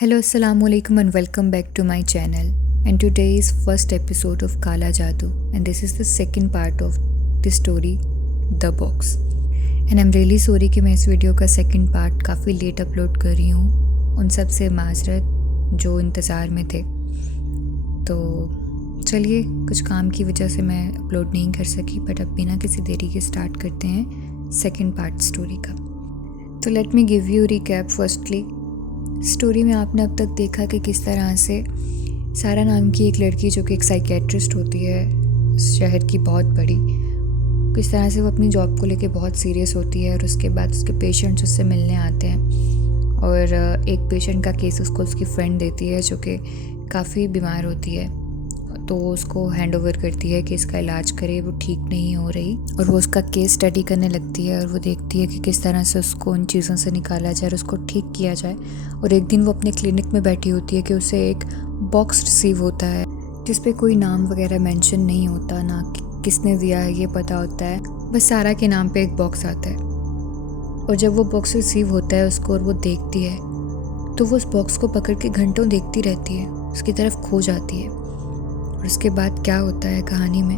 Hello, Assalamu alaikum and welcome back to my channel. And today is first episode of Kala Jadoo, and this is the second part of the story, The Box. And I'm really sorry कि मैं इस video का second part काफ़ी late upload कर रही हूँ। उन सब से माजरत जो इंतज़ार में थे। तो चलिए, कुछ काम की वजह से मैं अपलोड नहीं कर सकी, बट अब बिना किसी देरी के स्टार्ट करते हैं सेकंड पार्ट स्टोरी का। तो let me give you recap. Firstly, story में आपने अब तक देखा कि किस तरह से सारा नाम की एक लड़की जो कि एक साइकेट्रिस्ट होती है शहर की बहुत बड़ी, किस तरह से वो अपनी जॉब को लेके बहुत सीरियस होती है और उसके बाद उसके पेशेंट्स उससे मिलने आते हैं और एक पेशेंट का केस उसको उसकी फ्रेंड देती है जो कि काफ़ी बीमार होती है। तो वो उसको हैंड ओवर करती है कि इसका इलाज करे, वो ठीक नहीं हो रही, और वो उसका केस स्टडी करने लगती है और वो देखती है कि किस तरह से उसको उन चीज़ों से निकाला जाए और उसको ठीक किया जाए। और एक दिन वो अपने क्लिनिक में बैठी होती है कि उसे एक बॉक्स रिसीव होता है जिस पे कोई नाम वगैरह मेंशन नहीं होता, ना किसने दिया है ये पता होता है, बस सारा के नाम पे एक बॉक्स आता है। और जब वो बॉक्स रिसीव होता है उसको और वो देखती है तो वो उस बॉक्स को पकड़ के घंटों देखती रहती है, उसकी तरफ खो जाती है। और उसके बाद क्या होता है कहानी में,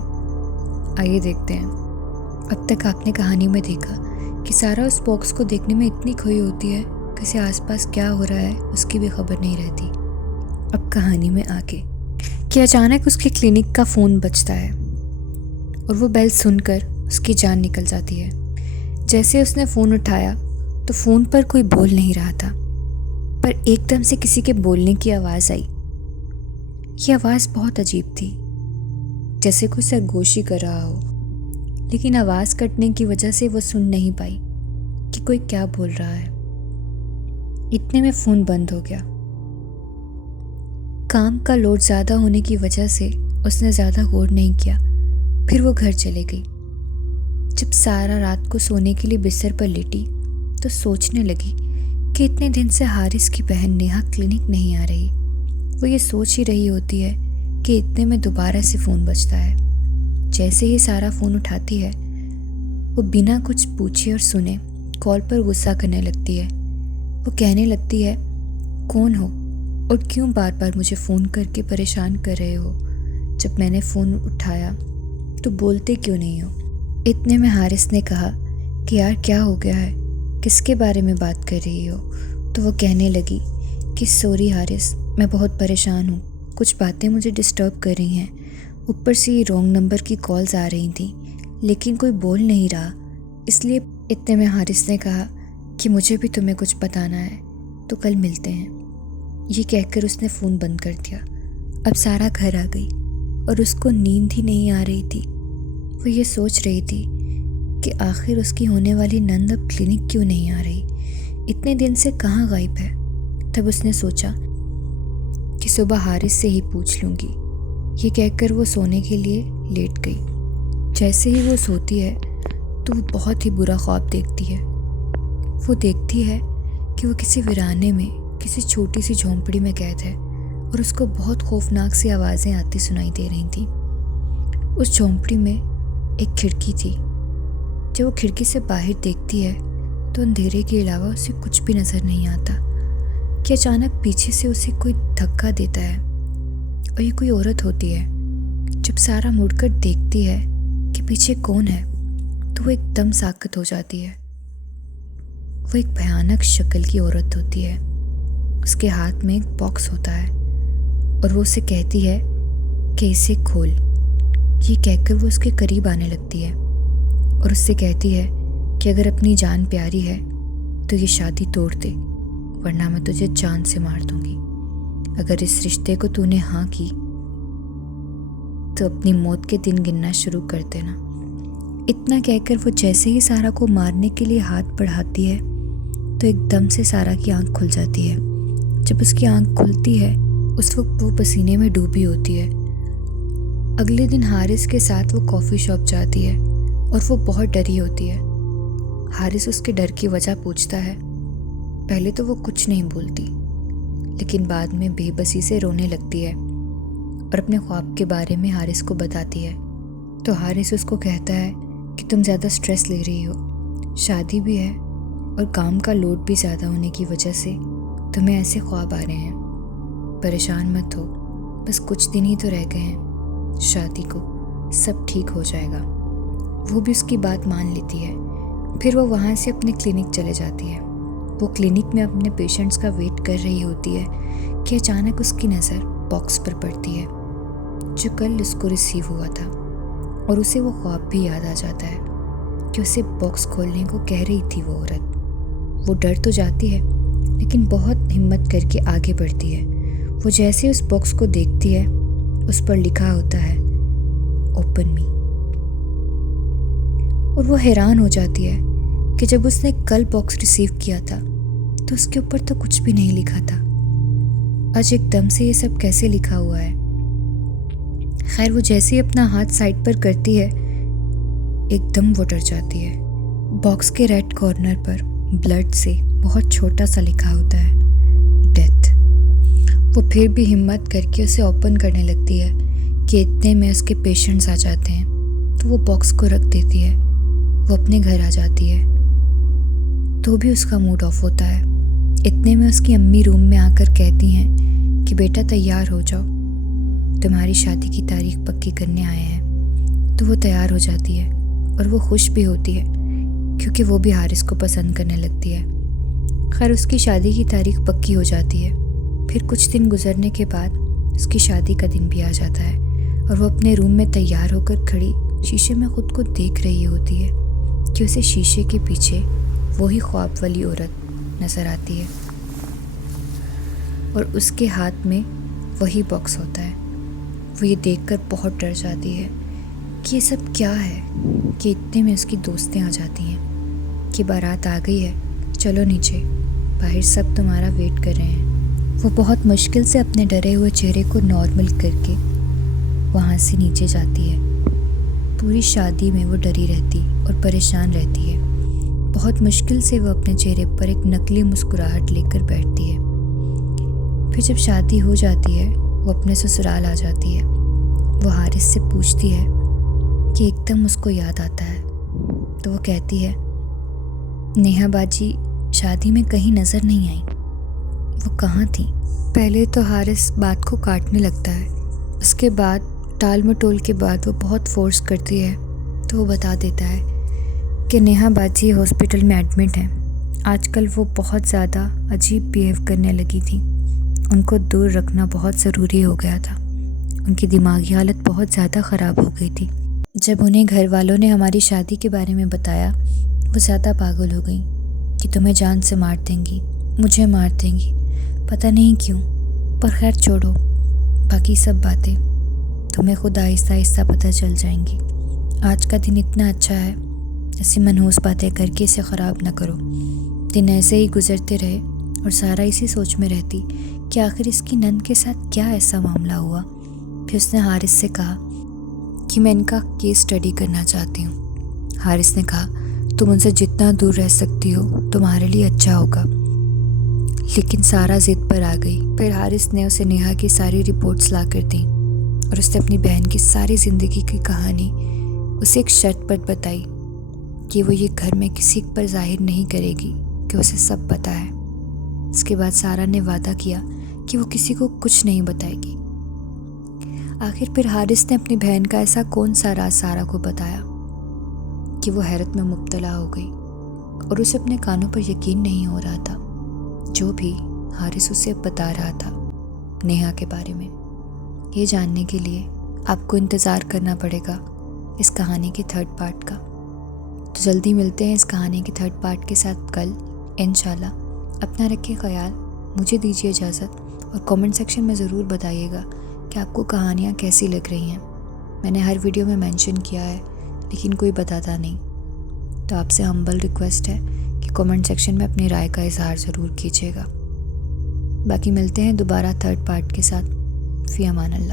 आइए देखते हैं। अब तक आपने कहानी में देखा कि सारा उस बॉक्स को देखने में इतनी खोई होती है कि उसे आसपास क्या हो रहा है उसकी भी खबर नहीं रहती। अब कहानी में आगे कि अचानक उसके क्लिनिक का फ़ोन बजता है और वो बेल सुनकर उसकी जान निकल जाती है। जैसे उसने फ़ोन उठाया तो फ़ोन पर कोई बोल नहीं रहा था, पर एकदम से किसी के बोलने की आवाज़ आई। ये आवाज़ बहुत अजीब थी, जैसे कोई सरगोशी कर रहा हो, लेकिन आवाज़ कटने की वजह से वो सुन नहीं पाई कि कोई क्या बोल रहा है। इतने में फ़ोन बंद हो गया। काम का लोड ज़्यादा होने की वजह से उसने ज़्यादा गौर नहीं किया। फिर वो घर चले गई। जब सारा रात को सोने के लिए बिस्तर पर लेटी तो सोचने लगी कि इतने दिन से हारिस की बहन नेहा क्लिनिक नहीं आ रही। वो ये सोच ही रही होती है कि इतने में दोबारा से फ़ोन बजता है। जैसे ही सारा फ़ोन उठाती है वो बिना कुछ पूछे और सुने कॉल पर गुस्सा करने लगती है। वो कहने लगती है, कौन हो और क्यों बार बार मुझे फ़ोन करके परेशान कर रहे हो? जब मैंने फ़ोन उठाया तो बोलते क्यों नहीं हो? इतने में हारिस ने कहा कि यार क्या हो गया है, किसके बारे में बात कर रही हो? तो वो कहने लगी कि सॉरी हारिस, मैं बहुत परेशान हूँ, कुछ बातें मुझे डिस्टर्ब कर रही हैं। ऊपर से ये रॉन्ग नंबर की कॉल्स आ रही थी, लेकिन कोई बोल नहीं रहा, इसलिए। इतने में हारिस ने कहा कि मुझे भी तुम्हें कुछ बताना है, तो कल मिलते हैं। ये कहकर उसने फ़ोन बंद कर दिया। अब सारा घर आ गई और उसको नींद ही नहीं आ रही थी। वो ये सोच रही थी कि आखिर उसकी होने वाली नंद अब क्लिनिक क्यों नहीं आ रही, इतने दिन से कहाँ गायब है। तब उसने सोचा कि सुबह हारिस से ही पूछ लूँगी। ये कहकर वो सोने के लिए लेट गई। जैसे ही वो सोती है तो वो बहुत ही बुरा ख्वाब देखती है। वो देखती है कि वो किसी वीराने में किसी छोटी सी झोंपड़ी में कैद है और उसको बहुत खौफनाक सी आवाज़ें आती सुनाई दे रही थी। उस झोंपड़ी में एक खिड़की थी। जब वो खिड़की से बाहर देखती है तो अंधेरे के अलावा उसे कुछ भी नज़र नहीं आता कि अचानक पीछे से उसे कोई धक्का देता है और ये कोई औरत होती है। जब सारा मुड़कर देखती है कि पीछे कौन है तो वो एकदम साकत हो जाती है। वो एक भयानक शक्ल की औरत होती है। उसके हाथ में एक बॉक्स होता है और वो उसे कहती है कि इसे खोल। ये कहकर वो उसके करीब आने लगती है और उससे कहती है कि अगर अपनी जान प्यारी है तो ये शादी तोड़ दे, वरना मैं तुझे जान से मार दूंगी। अगर इस रिश्ते को तूने हाँ की तो अपनी मौत के दिन गिनना शुरू कर देना। इतना कहकर वो जैसे ही सारा को मारने के लिए हाथ बढ़ाती है तो एकदम से सारा की आंख खुल जाती है। जब उसकी आंख खुलती है उस वक्त वो पसीने में डूबी होती है। अगले दिन हारिस के साथ वो कॉफ़ी शॉप जाती है और वो बहुत डरी होती है। हारिस उसके डर की वजह पूछता है। पहले तो वो कुछ नहीं बोलती, लेकिन बाद में बेबसी से रोने लगती है और अपने ख्वाब के बारे में हारिस को बताती है। तो हारिस उसको कहता है कि तुम ज़्यादा स्ट्रेस ले रही हो, शादी भी है और काम का लोड भी ज़्यादा होने की वजह से तुम्हें ऐसे ख्वाब आ रहे हैं, परेशान मत हो, बस कुछ दिन ही तो रह गए हैं शादी को, सब ठीक हो जाएगा। वो भी उसकी बात मान लेती है। फिर वो वहाँ से अपने क्लिनिक चले जाती है। वो क्लिनिक में अपने पेशेंट्स का वेट कर रही होती है कि अचानक उसकी नज़र बॉक्स पर पड़ती है जो कल उसको रिसीव हुआ था, और उसे वो ख्वाब भी याद आ जाता है कि उसे बॉक्स खोलने को कह रही थी वो औरत। वो डर तो जाती है लेकिन बहुत हिम्मत करके आगे बढ़ती है। वो जैसे उस बॉक्स को देखती है, उस पर लिखा होता है ओपन मी, और वो हैरान हो जाती है कि जब उसने कल बॉक्स रिसीव किया था तो उसके ऊपर तो कुछ भी नहीं लिखा था। आज एकदम से ये सब कैसे लिखा हुआ है। खैर, वो जैसे ही अपना हाथ साइड पर करती है, एकदम वो डर जाती है। बॉक्स के रेड कॉर्नर पर ब्लड से बहुत छोटा सा लिखा होता है डेथ। वो फिर भी हिम्मत करके उसे ओपन करने लगती है कि इतने में उसके पेशेंट्स आ जाते हैं, तो वो बॉक्स को रख देती है। वो अपने घर आ जाती है तो भी उसका मूड ऑफ होता है। इतने में उसकी अम्मी रूम में आकर कहती हैं कि बेटा तैयार हो जाओ, तुम्हारी शादी की तारीख पक्की करने आए हैं। तो वो तैयार हो जाती है और वो खुश भी होती है क्योंकि वो भी हारिस को पसंद करने लगती है। खैर, उसकी शादी की तारीख पक्की हो जाती है। फिर कुछ दिन गुजरने के बाद उसकी शादी का दिन भी आ जाता है और वो अपने रूम में तैयार होकर खड़ी शीशे में खुद को देख रही होती है कि उसे शीशे के पीछे वही ख्वाब वाली औरत नज़र आती है और उसके हाथ में वही बॉक्स होता है। वो ये देखकर बहुत डर जाती है कि ये सब क्या है, कि इतने में उसकी दोस्तें आ जाती हैं कि बारात आ गई है, चलो नीचे, बाहर सब तुम्हारा वेट कर रहे हैं। वो बहुत मुश्किल से अपने डरे हुए चेहरे को नॉर्मल करके वहाँ से नीचे जाती है। पूरी शादी में वो डरी रहती और परेशान रहती है। बहुत मुश्किल से वो अपने चेहरे पर एक नकली मुस्कुराहट लेकर बैठती है। फिर जब शादी हो जाती है, वो अपने ससुराल आ जाती है। वो हारिस से पूछती है कि एकदम उसको याद आता है, तो वो कहती है नेहा बाजी शादी में कहीं नज़र नहीं आई, वो कहाँ थी। पहले तो हारिस बात को काटने लगता है, उसके बाद टाल मटोल के बाद वो बहुत फोर्स करती है तो वो बता देता है कि नेहा बाजी हॉस्पिटल में एडमिट हैं। आजकल वो बहुत ज़्यादा अजीब बिहेव करने लगी थी, उनको दूर रखना बहुत ज़रूरी हो गया था। उनकी दिमागी हालत बहुत ज़्यादा ख़राब हो गई थी। जब उन्हें घर वालों ने हमारी शादी के बारे में बताया, वो ज़्यादा पागल हो गई कि तुम्हें जान से मार देंगी, मुझे मार देंगी, पता नहीं क्यों। पर खैर छोड़ो, बाकी सब बातें तुम्हें खुद आहिस्ता आहिस्ता पता चल जाएंगी। आज का दिन इतना अच्छा है, ऐसी मनहूस बातें करके इसे ख़राब ना करो। दिन ऐसे ही गुजरते रहे और सारा इसी सोच में रहती कि आखिर इसकी नंद के साथ क्या ऐसा मामला हुआ। फिर उसने हारिस से कहा कि मैं इनका केस स्टडी करना चाहती हूँ। हारिस ने कहा तुम उनसे जितना दूर रह सकती हो तुम्हारे लिए अच्छा होगा, लेकिन सारा ज़िद पर आ गई। फिर हारिस ने उसे नेहा की सारी रिपोर्ट्स ला कर दी और उसने अपनी बहन की सारी ज़िंदगी की कहानी उसे एक शर्त पर बताई कि वो ये घर में किसी पर जाहिर नहीं करेगी कि उसे सब पता है। इसके बाद सारा ने वादा किया कि वो किसी को कुछ नहीं बताएगी। आखिर फिर हारिस ने अपनी बहन का ऐसा कौन सा राज सारा को बताया कि वो हैरत में मुब्तला हो गई और उसे अपने कानों पर यकीन नहीं हो रहा था जो भी हारिस उसे बता रहा था नेहा के बारे में। ये जानने के लिए आपको इंतज़ार करना पड़ेगा इस कहानी के थर्ड पार्ट का। तो जल्दी मिलते हैं इस कहानी के थर्ड पार्ट के साथ कल इंशाल्लाह। अपना रखिए ख्याल, मुझे दीजिए इजाज़त और कमेंट सेक्शन में ज़रूर बताइएगा कि आपको कहानियाँ कैसी लग रही हैं। मैंने हर वीडियो में मेंशन किया है लेकिन कोई बताता नहीं, तो आपसे हम्बल रिक्वेस्ट है कि कमेंट सेक्शन में अपनी राय का इजहार ज़रूर कीजिएगा। बाकी मिलते हैं दोबारा थर्ड पार्ट के साथ। फ़ी अमान अल्लाह।